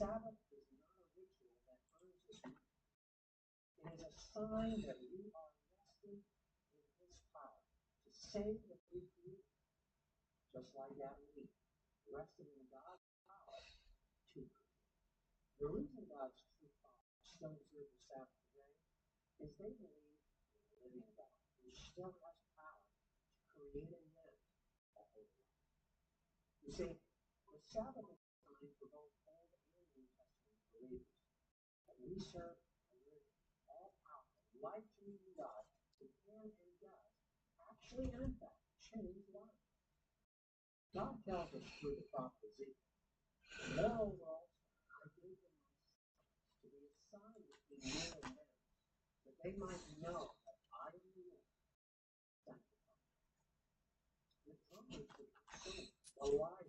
Sabbath is not a ritual that earns us money. It is a sign that we are resting in his power to save the free creature, just like Adam and Eve, resting in God's power to create. The reason God's true followers still observe the Sabbath today is they believe in the living God, who still has power to create in them a holy life. You see, the Sabbath is designed for both Old and New Testament believers. That we serve a living, all-powerful, life-changing God who can and does actually and in fact change lives. God tells us through the prophet Ezekiel, moreover also, I gave them my sons to be a sign between you and them, that they might know that I am the Lord, sanctify them. The trumpets would consume the light.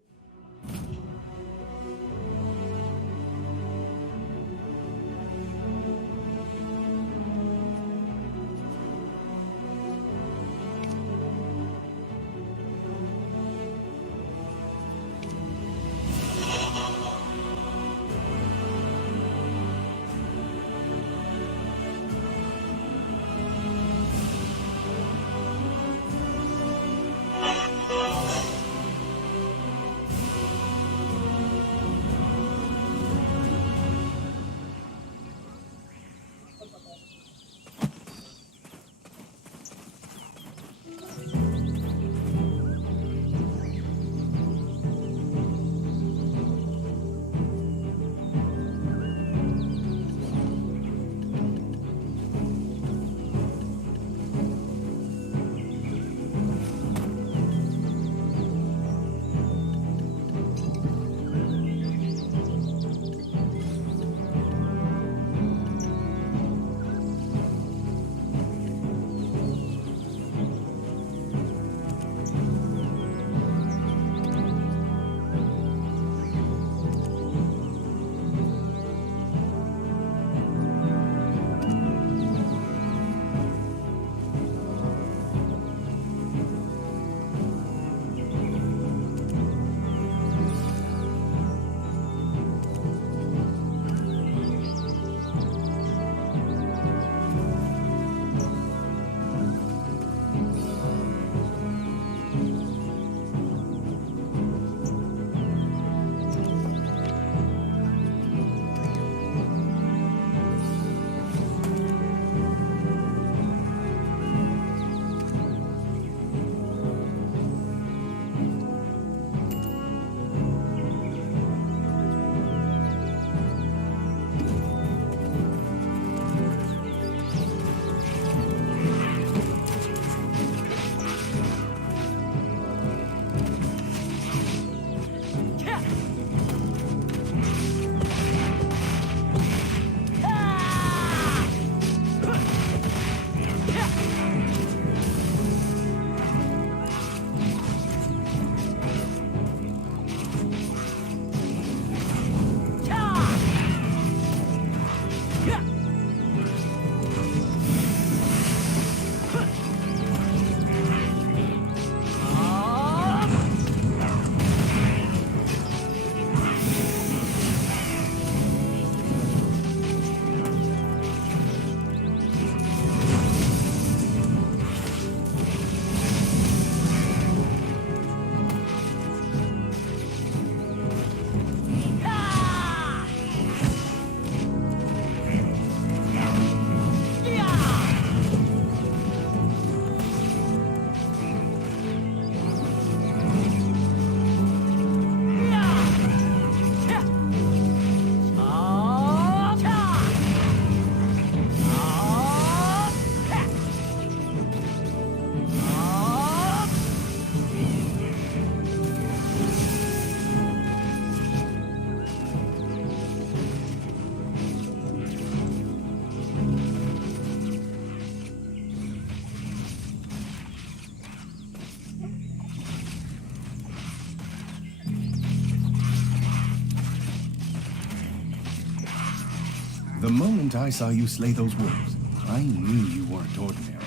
The moment I saw you slay those wolves, I knew you weren't ordinary.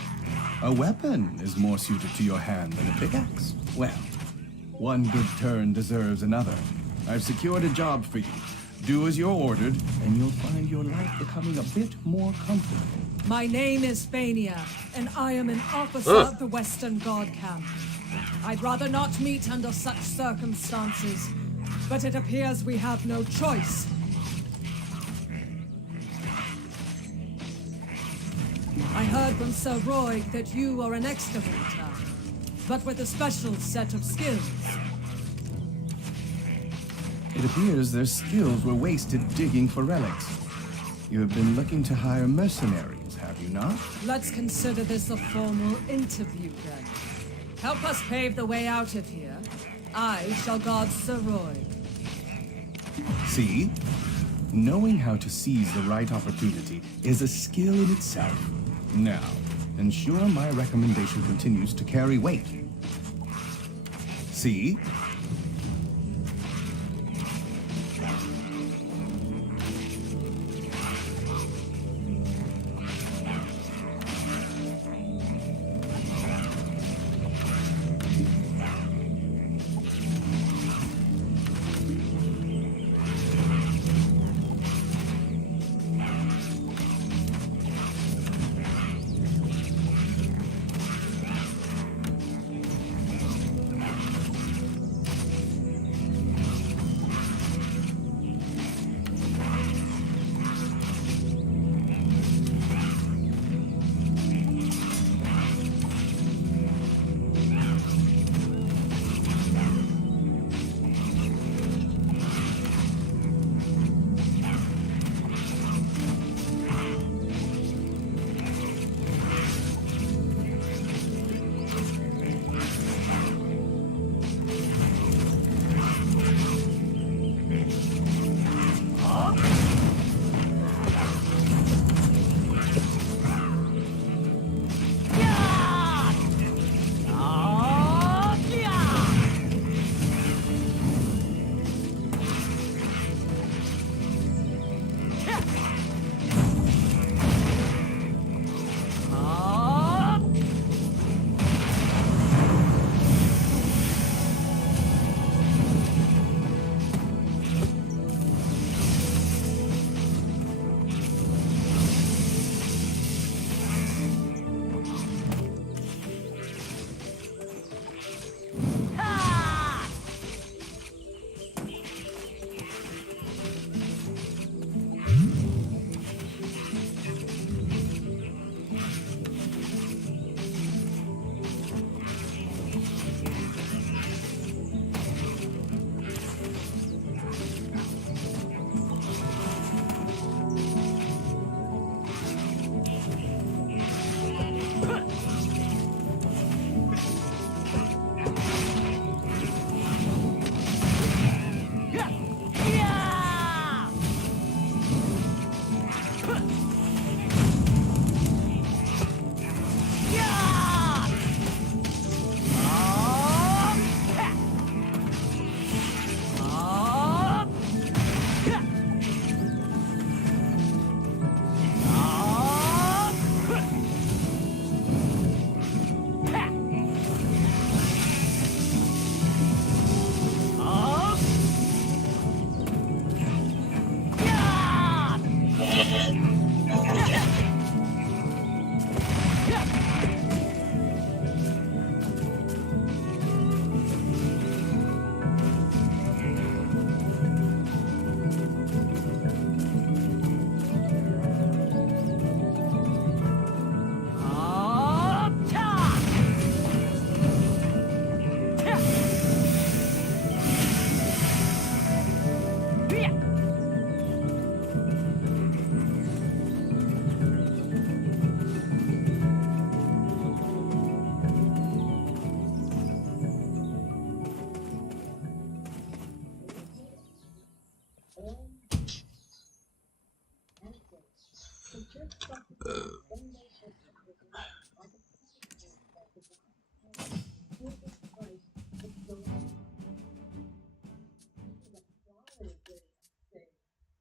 A weapon is more suited to your hand than a pickaxe. Well, one good turn deserves another. I've secured a job for you. Do as you're ordered, and you'll find your life becoming a bit more comfortable. My name is Fania, and I am an officer of the Western Guard Camp. I'd rather not meet under such circumstances, but it appears we have no choice. I heard from Sir Roy that you are an excavator, but with a special set of skills. It appears their skills were wasted digging for relics. You have been looking to hire mercenaries, have you not? Let's consider this a formal interview then. Help us pave the way out of here. I shall guard Sir Roy. See? Knowing how to seize the right opportunity is a skill in itself. Now, ensure my recommendation continues to carry weight. See?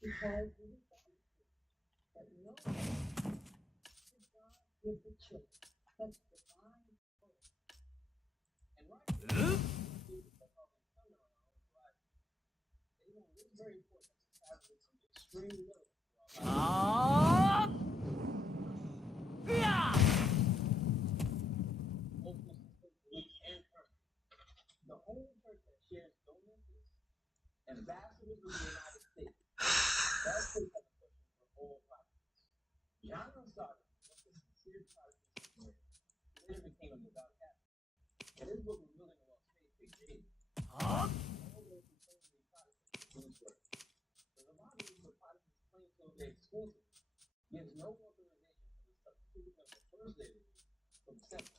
Because we that no one to God give the children such divine glory. And right now, Jesus, they call him thunder on our own life. And you know, it's very important to establish free will. Yeah! Multiple systems, beliefs, and current. The only church that shares dominance is ambassadors of the United States. That church has a question for all Protestants. John Gonzalez was a sincere Protestant missionary who later became a devout Catholic. In his book, Revealing the Lost Faith, page 8, all those who claim to be Protestants in his work. The revival the Protestants claim to obey exclusively gives no authorization for the substitution of the Thursday release for the Sabbath.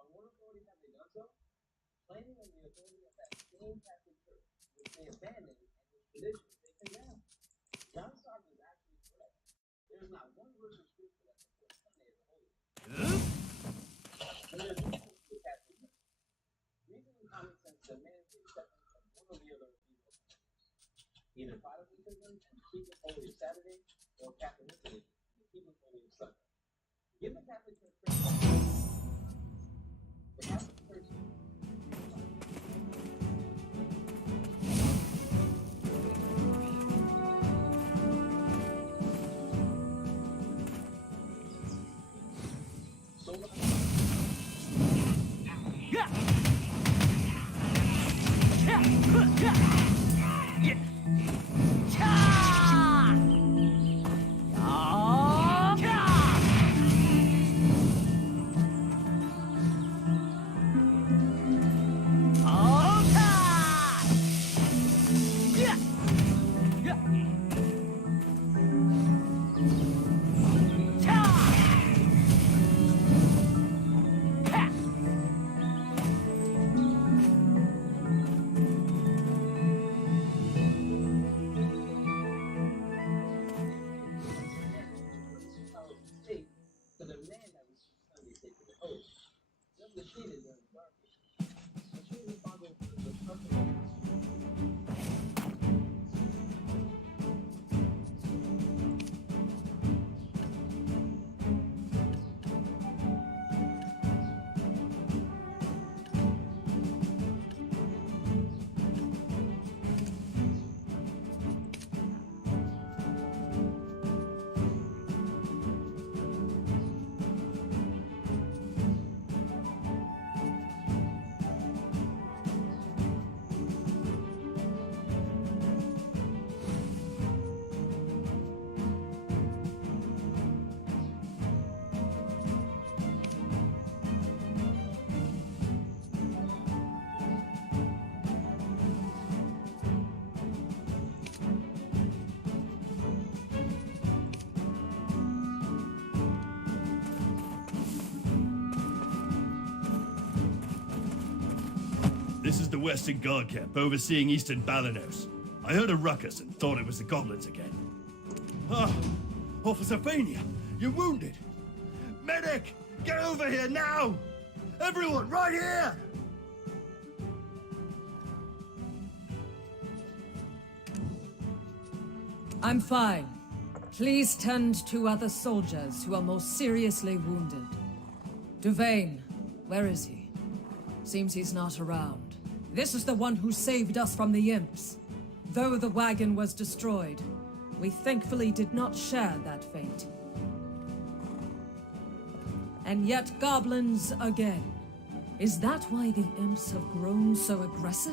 On what authority have they done so? Claiming on the authority of that same Catholic Church, which they abandoned and whose traditions they condemn. John Sargent is actually correct. There is not one verse of scripture that supports Sunday as a holy day. But there is no hope to the Catholic Church. Reason and common sense demands the acceptance of one or the other of these alternatives. Either Protestantism and keep it holy of Saturday, or Catholicism and keep it holy of Sunday. Give the Catholic Church credit. The Catholic Church This is the Western Guard camp overseeing Eastern Balanos. I heard a ruckus and thought it was the goblins again. Ah, Officer Fania, you're wounded. Medic, get over here now! Everyone, right here! I'm fine. Please tend to other soldiers who are most seriously wounded. Duvain, where is he? Seems he's not around. This is the one who saved us from the imps. Though the wagon was destroyed, we thankfully did not share that fate. And yet goblins again. Is that why the imps have grown so aggressive?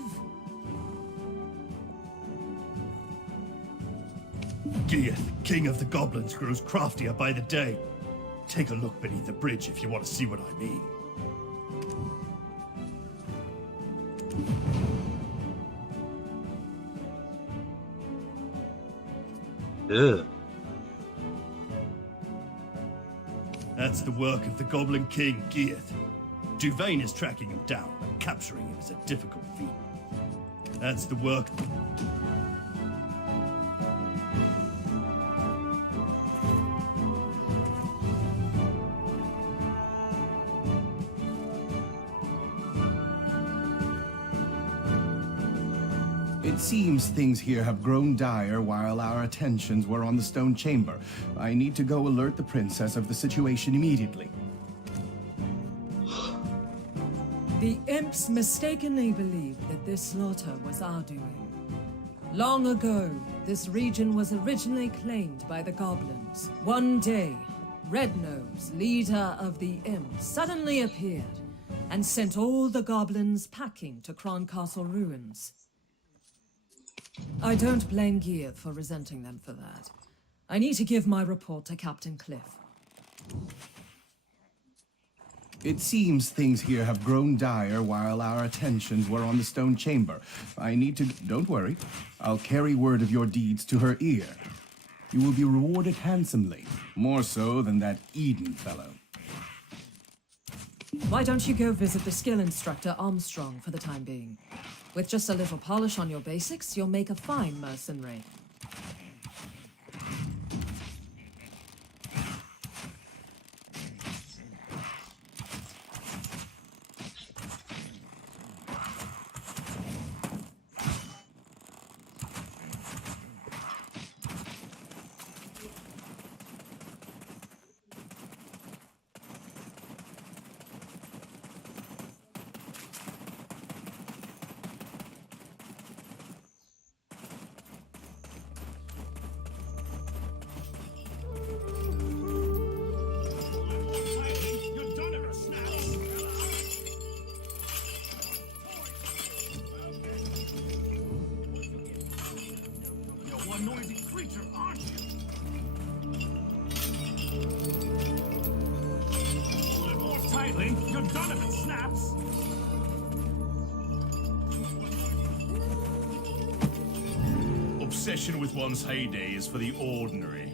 Geath, king of the goblins, grows craftier by the day. Take a look beneath the bridge if you want to see what I mean. Ugh. That's the work of the Goblin King, Geath. Duvain is tracking him down, but capturing him is a difficult feat. That's the work... It seems things here have grown dire while our attentions were on the stone chamber. I need to go alert the princess of the situation immediately. The imps mistakenly believed that this slaughter was our doing. Long ago, this region was originally claimed by the goblins. One day, Rednose, leader of the Imps, suddenly appeared and sent all the goblins packing to Kron Castle ruins. I don't blame Gear for resenting them for that. I need to give my report to Captain Cliff. It seems things here have grown dire while our attentions were on the stone chamber. I need to... Don't worry. I'll carry word of your deeds to her ear. You will be rewarded handsomely, more so than that Eden fellow. Why don't you go visit the skill instructor Armstrong for the time being? With just a little polish on your basics, you'll make a fine mercenary. You're done if it snaps! Obsession with one's heyday is for the ordinary.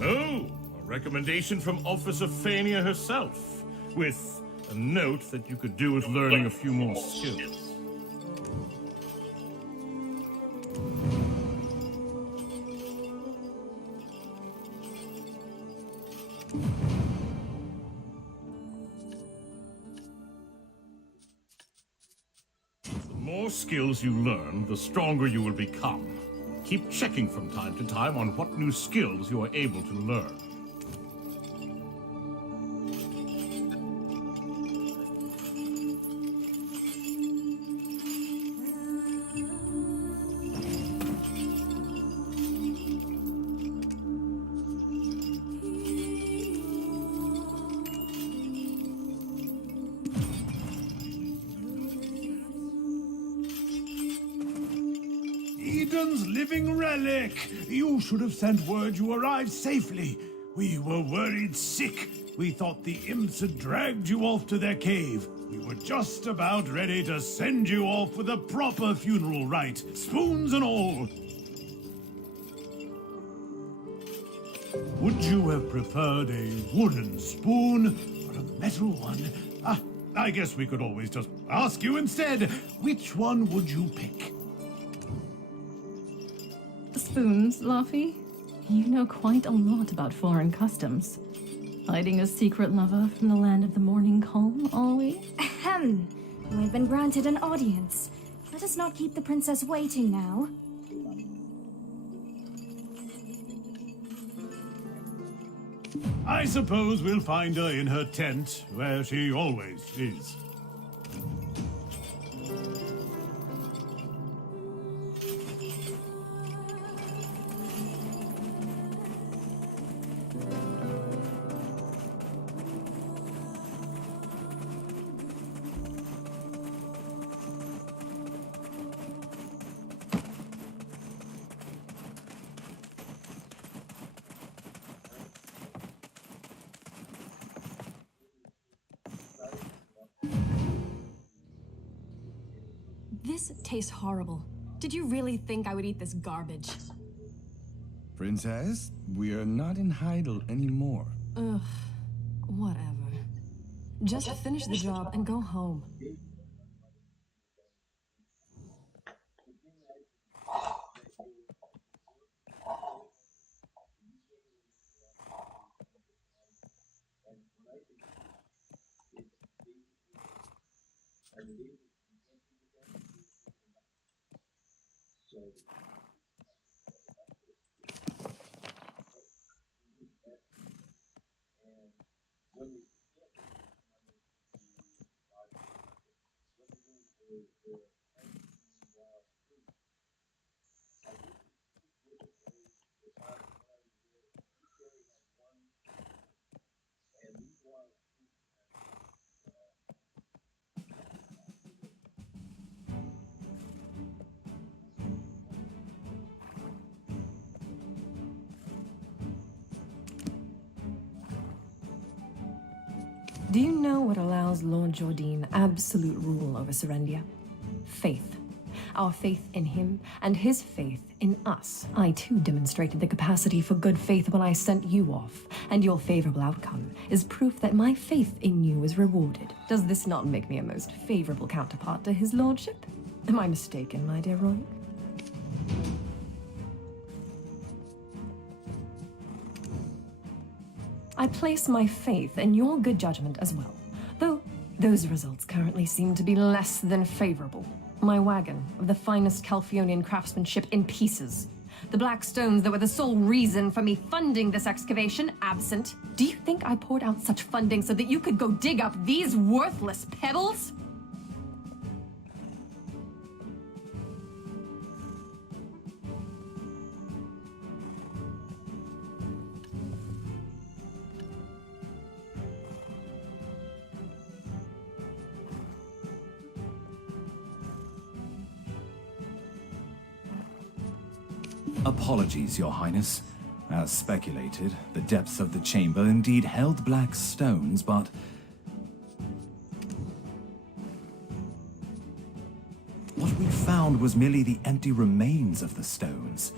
Oh, a recommendation from Officer Fania herself, with a note that you could do with learning a few more skills. The more skills you learn, the stronger you will become. Keep checking from time to time on what new skills you are able to learn. Eden's living relic! You should have sent word you arrived safely. We were worried sick. We thought the imps had dragged you off to their cave. We were just about ready to send you off with a proper funeral rite, spoons and all. Would you have preferred a wooden spoon or a metal one? I guess we could always just ask you instead. Which one would you pick? Spoons, Laffy? You know quite a lot about foreign customs. Hiding a secret lover from the land of the morning calm, are we? Ahem. We've been granted an audience. Let us not keep the princess waiting now. I suppose we'll find her in her tent, where she always is. This tastes horrible. Did you really think I would eat this garbage? Princess, we are not in Heidel anymore. Ugh, whatever. Just finish the job and go home. Do you know what allows Lord Jordine absolute rule over Serendia? Faith. Our faith in him, and his faith in us. I too demonstrated the capacity for good faith when I sent you off, and your favorable outcome is proof that my faith in you is rewarded. Does this not make me a most favorable counterpart to his lordship? Am I mistaken, my dear Roy? I place my faith in your good judgment as well, though those results currently seem to be less than favorable. My wagon of the finest Calphionian craftsmanship in pieces. The black stones that were the sole reason for me funding this excavation absent. Do you think I poured out such funding so that you could go dig up these worthless pebbles? Apologies, Your Highness. As speculated, the depths of the chamber indeed held black stones, but... what we found was merely the empty remains of the stones,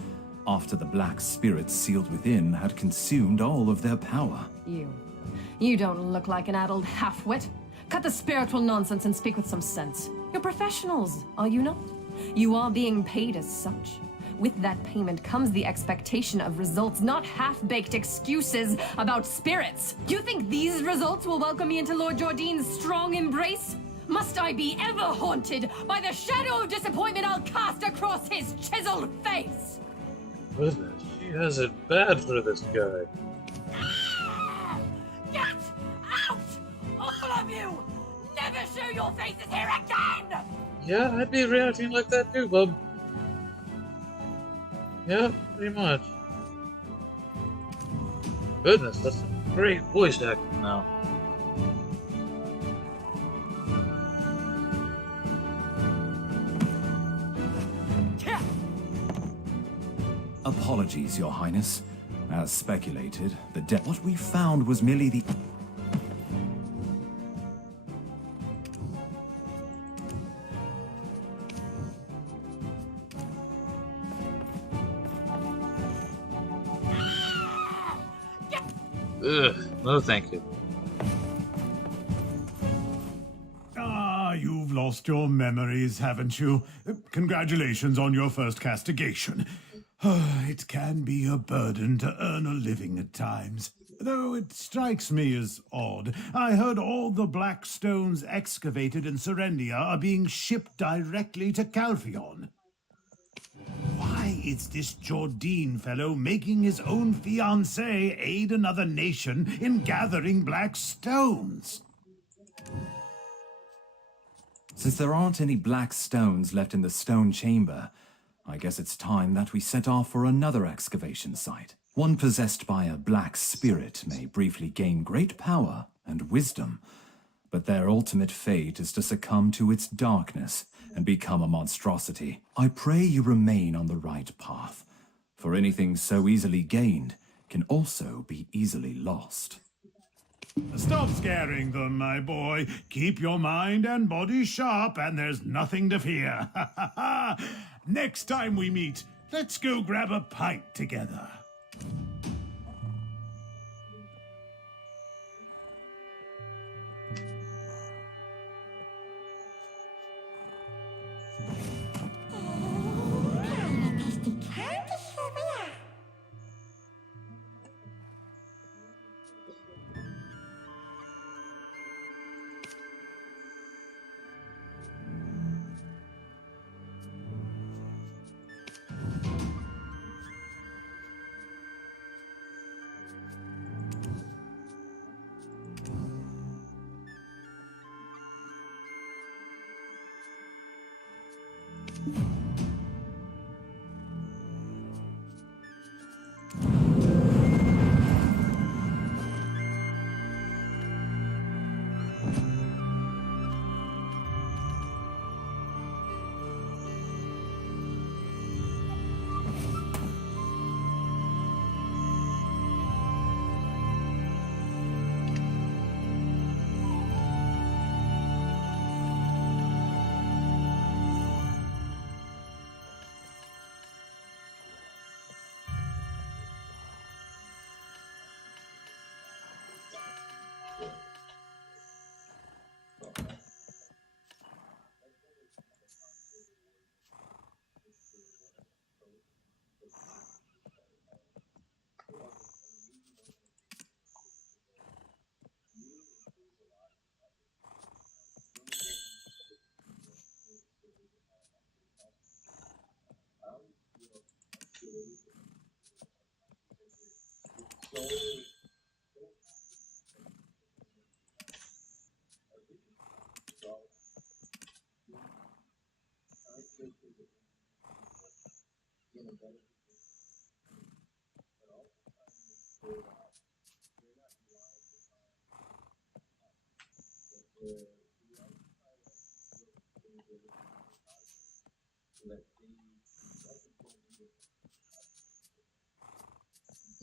after the black spirits sealed within had consumed all of their power. You don't look like an addled half-wit. Cut the spiritual nonsense and speak with some sense. You're professionals, are you not? You are being paid as such. With that payment comes the expectation of results, not half-baked excuses about spirits. You think these results will welcome me into Lord Jordine's strong embrace? Must I be ever haunted by the shadow of disappointment I'll cast across his chiseled face? Goodness, she has it bad for this guy. Get out! All of you! Never show your faces here again! Yeah, I'd be reacting like that too, bub. Yeah, pretty much. Goodness, that's some great voice acting now. Apologies, Your Highness. As speculated, what we found was merely the... Ugh, no thank you. You've lost your memories, haven't you? Congratulations on your first castigation. It can be a burden to earn a living at times. Though it strikes me as odd. I heard all the black stones excavated in Serendia are being shipped directly to Calphion. Why is this Jordine fellow making his own fiancée aid another nation in gathering black stones? Since there aren't any black stones left in the stone chamber, I guess it's time that we set off for another excavation site. One possessed by a black spirit may briefly gain great power and wisdom, but their ultimate fate is to succumb to its darkness and become a monstrosity. I pray you remain on the right path, for anything so easily gained can also be easily lost. Stop scaring them, my boy. Keep your mind and body sharp, and there's nothing to fear. Next time we meet, let's go grab a pint together.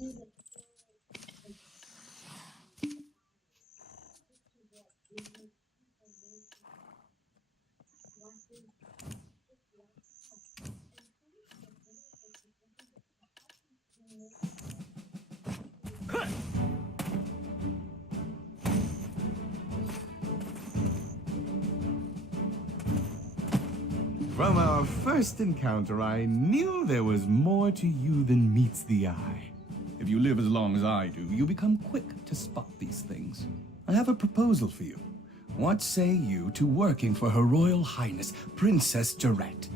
From our first encounter, I knew there was more to you than meets the eye. If you live as long as I do, you become quick to spot these things. I have a proposal for you. What say you to working for Her Royal Highness, Princess Jarette?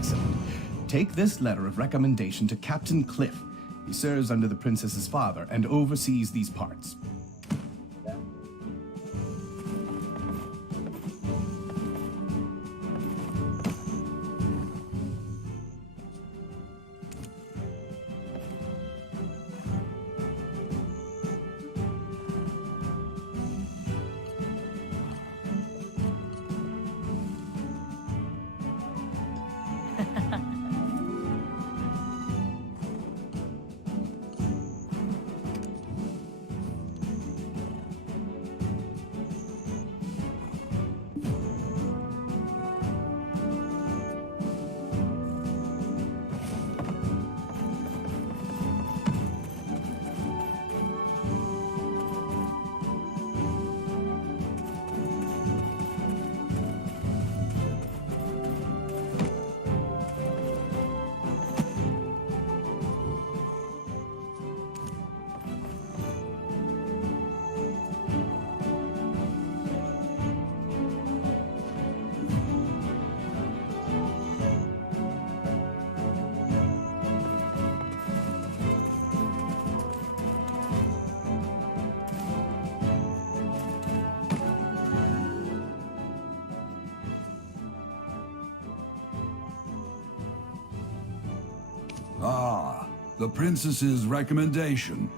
Excellent. Take this letter of recommendation to Captain Cliff. He serves under the princess's father and oversees these parts. Ah, the princess's recommendation.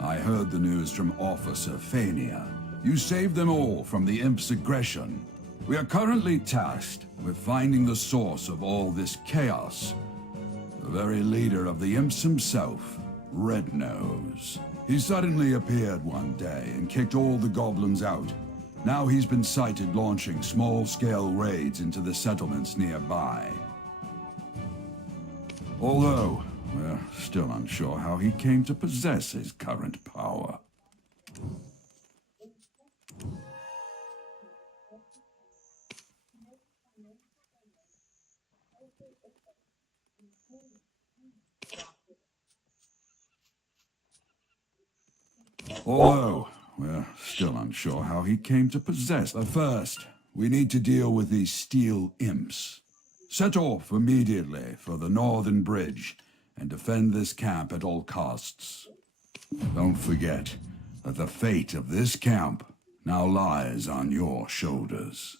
I heard the news from Officer Fania. You saved them all from the imp's aggression. We are currently tasked with finding the source of all this chaos. The very leader of the imps himself, Red Nose. He suddenly appeared one day and kicked all the goblins out. Now he's been sighted launching small-scale raids into the settlements nearby. Although, we're still unsure how he came to possess his current power. Although, we're still unsure how he came to possess. But first, we need to deal with these steel imps. Set off immediately for the northern bridge and defend this camp at all costs. Don't forget that the fate of this camp now lies on your shoulders.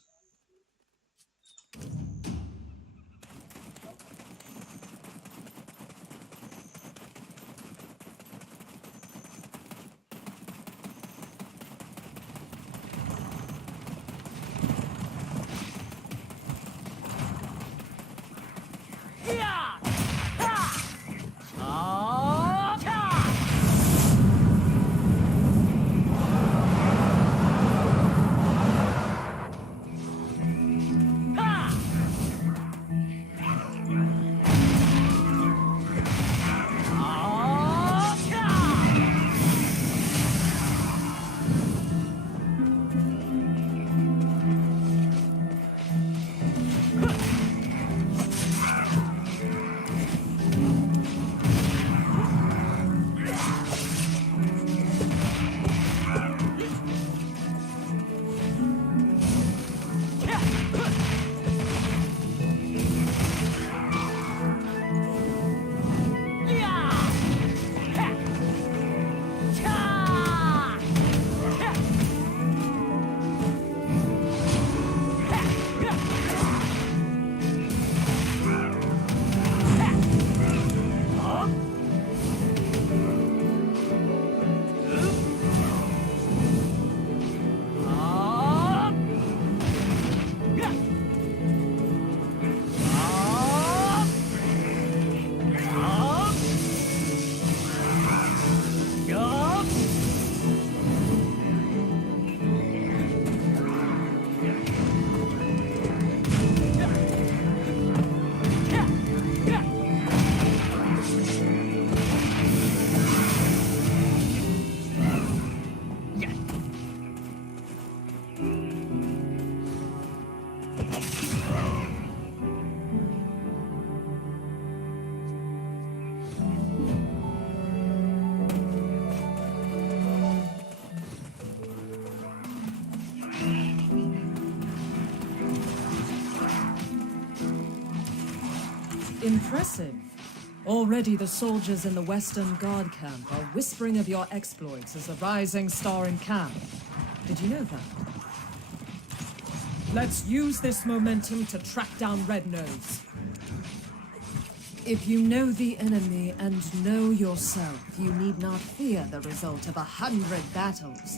Impressive. Already the soldiers in the Western Guard camp are whispering of your exploits as a rising star in camp. Did you know that? Let's use this momentum to track down Red Nose. If you know the enemy and know yourself, you need not fear the result of 100 battles.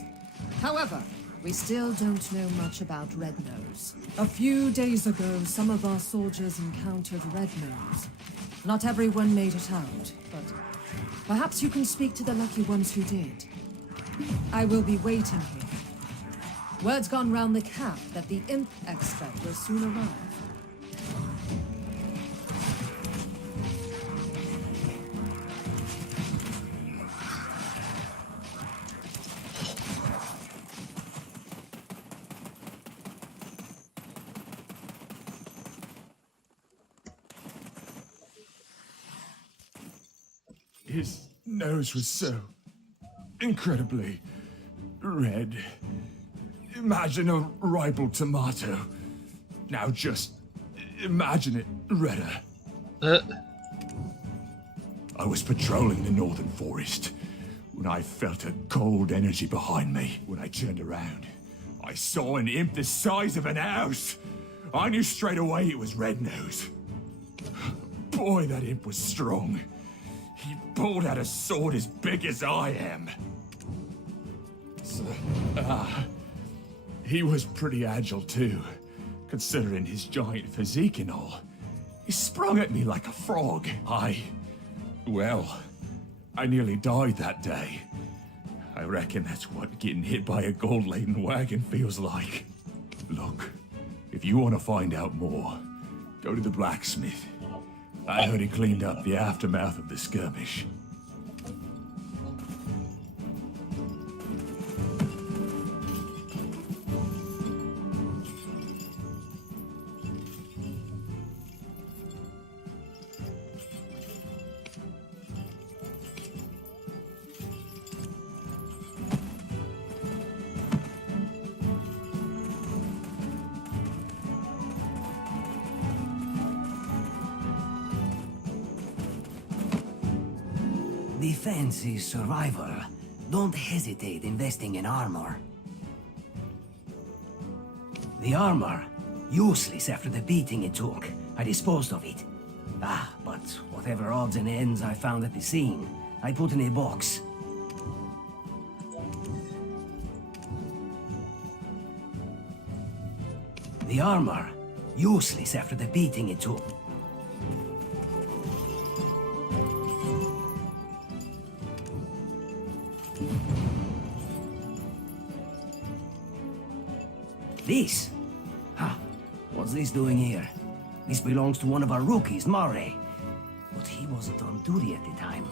However, we still don't know much about Red Nose. A few days ago, some of our soldiers encountered Red Nose. Not everyone made it out, but perhaps you can speak to the lucky ones who did. I will be waiting here. Word's gone round the camp that the imp expert will soon arrive. His nose was so incredibly red. Imagine a ripe tomato. Now just imagine it redder. I was patrolling the northern forest when I felt a cold energy behind me. When I turned around, I saw an imp the size of an house. I knew straight away it was Red Nose. Boy, that imp was strong. He pulled out a sword as big as I am. So, he was pretty agile too, considering his giant physique and all. He sprung at me like a frog. Well, I nearly died that day. I reckon that's what getting hit by a gold-laden wagon feels like. Look, if you want to find out more, go to the blacksmith. I heard he cleaned up the aftermath of the skirmish. Defense is survival. Don't hesitate investing in armor. The armor, useless after the beating it took. I disposed of it. But whatever odds and ends I found at the scene, I put in a box. The armor, useless after the beating it took. This? What's this doing here? This belongs to one of our rookies, Mare. But he wasn't on duty at the time.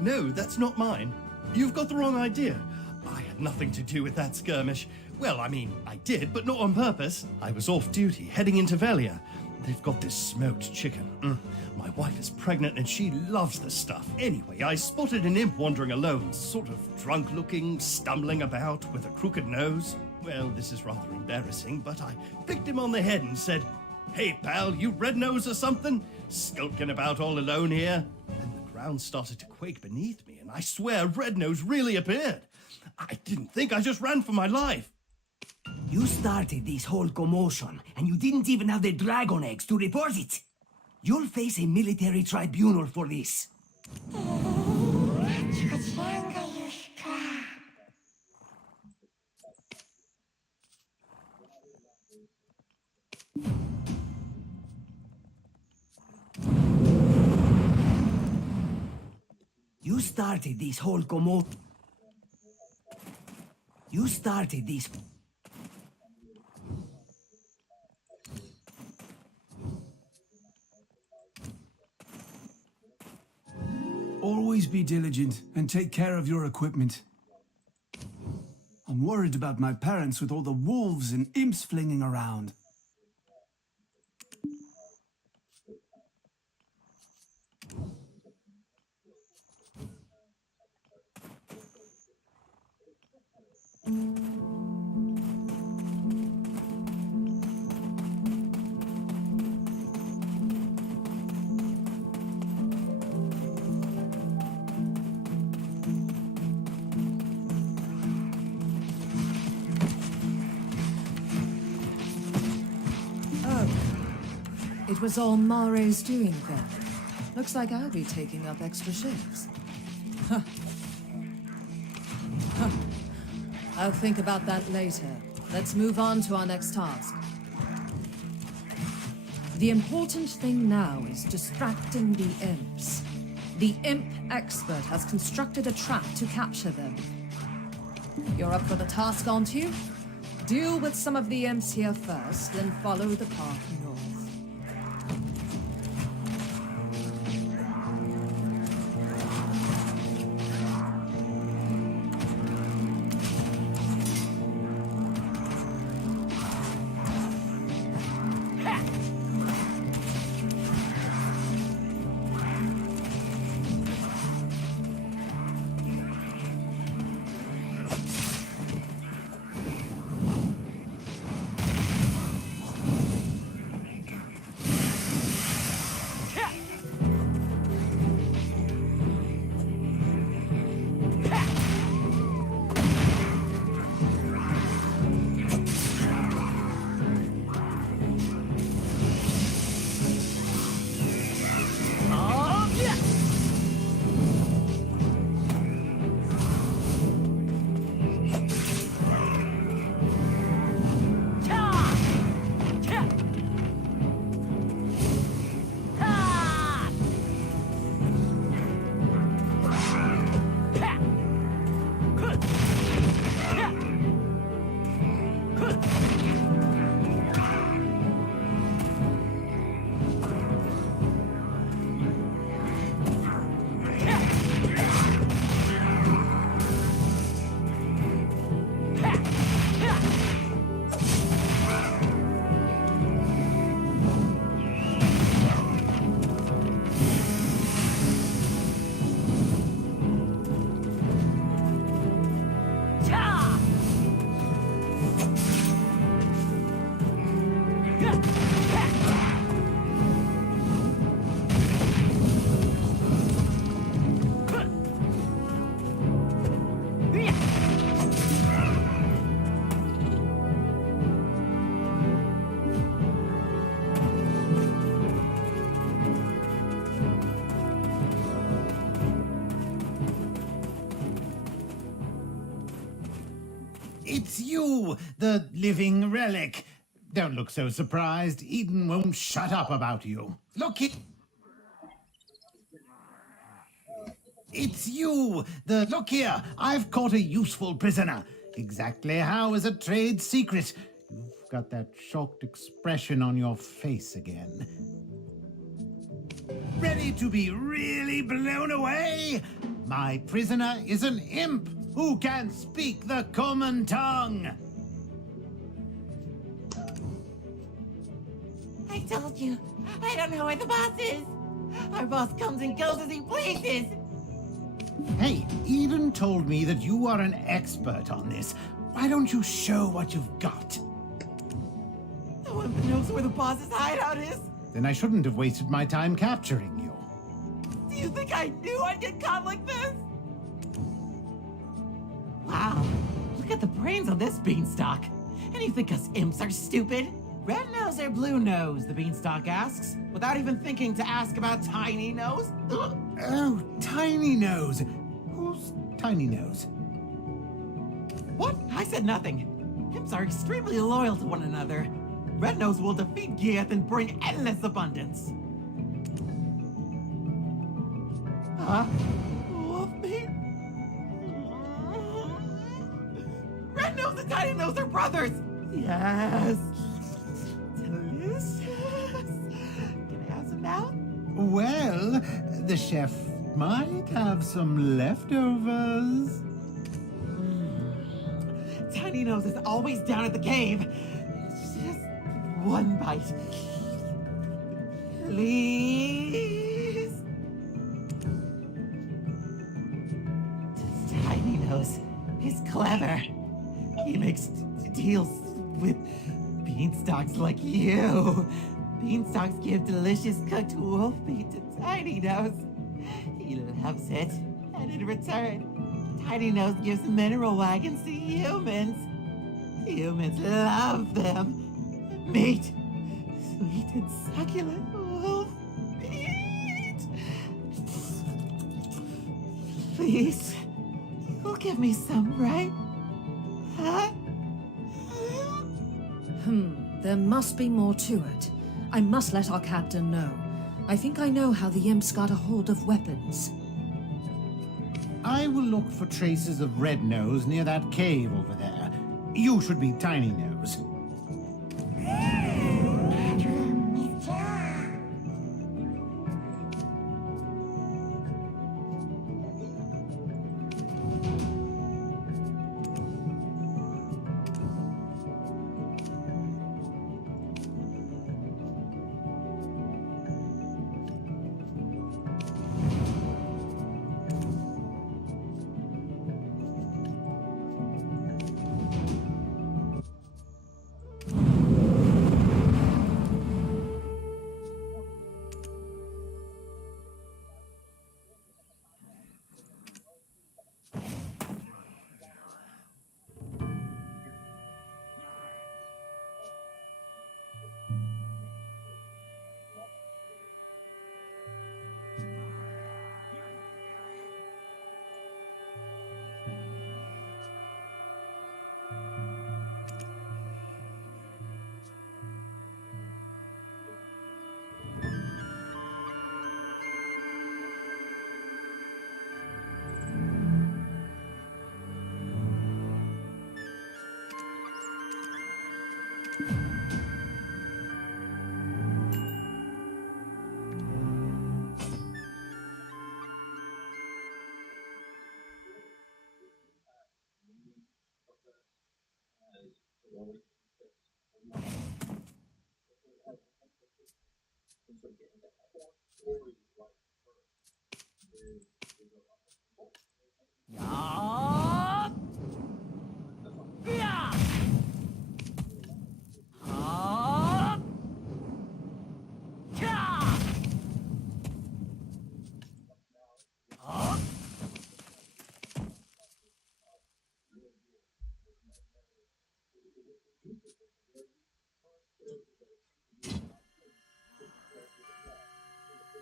No, that's not mine. You've got the wrong idea. I had nothing to do with that skirmish. Well, I mean, I did, but not on purpose. I was off duty, heading into Velia. They've got this smoked chicken. My wife is pregnant and she loves the stuff. Anyway, I spotted an imp wandering alone, sort of drunk-looking, stumbling about with a crooked nose. Well, this is rather embarrassing, but I picked him on the head and said, "Hey, pal, you red nose or something? Skulking about all alone here?" And the ground started to quake beneath me, and I swear Red Nose really appeared. I didn't think, I just ran for my life. You started this whole commotion, and you didn't even have the dragon eggs to report it. You'll face a military tribunal for this. You started this whole commotion. You started this. Always be diligent and take care of your equipment. I'm worried about my parents with all the wolves and imps flinging around. It was all Mare's doing then. Looks like I'll be taking up extra shifts. Huh. Huh. I'll think about that later. Let's move on to our next task. The important thing now is distracting the imps. The imp expert has constructed a trap to capture them. You're up for the task, aren't you? Deal with some of the imps here first, then follow the path north. It's you, the living relic. Don't look so surprised. Eden won't shut up about you. It's you, Look here, I've caught a useful prisoner. Exactly how is a trade secret. You've got that shocked expression on your face again. Ready to be really blown away? My prisoner is an imp who can speak the common tongue. I told you, I don't know where the boss is. Our boss comes and goes as he pleases. Hey, Eden told me that you are an expert on this. Why don't you show what you've got? No one knows where the boss's hideout is. Then I shouldn't have wasted my time capturing you. Do you think I knew I'd get caught like this? Wow, look at the brains on this beanstalk. And you think us imps are stupid? Red nose or blue nose, the beanstalk asks, without even thinking to ask about Tiny Nose. Oh, Tiny Nose. Who's Tiny Nose? What? I said nothing. Imps are extremely loyal to one another. Red Nose will defeat Gieth and bring endless abundance. Huh? Wolf meat? Red Nose and Tiny Nose are brothers! Yes! Delicious! Can I have some now? Well, the chef might have some leftovers. Tiny Nose is always down at the cave. Just one bite. Please? Tiny Nose is clever. He makes deals with beanstalks like you. Beanstalks give delicious cooked wolf meat to Tiny Nose. He loves it. And in return, Tiny Nose gives mineral wagons to humans. Humans love them. Meat. Sweet and succulent wolf meat. Please, you'll give me some, right? Huh? There must be more to it. I must let our captain know. I think I know how the imps got a hold of weapons. I will look for traces of Red Nose near that cave over there. You should be Tiny Nose.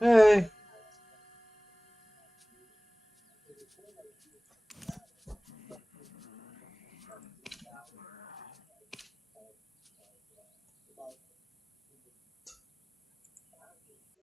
Hey.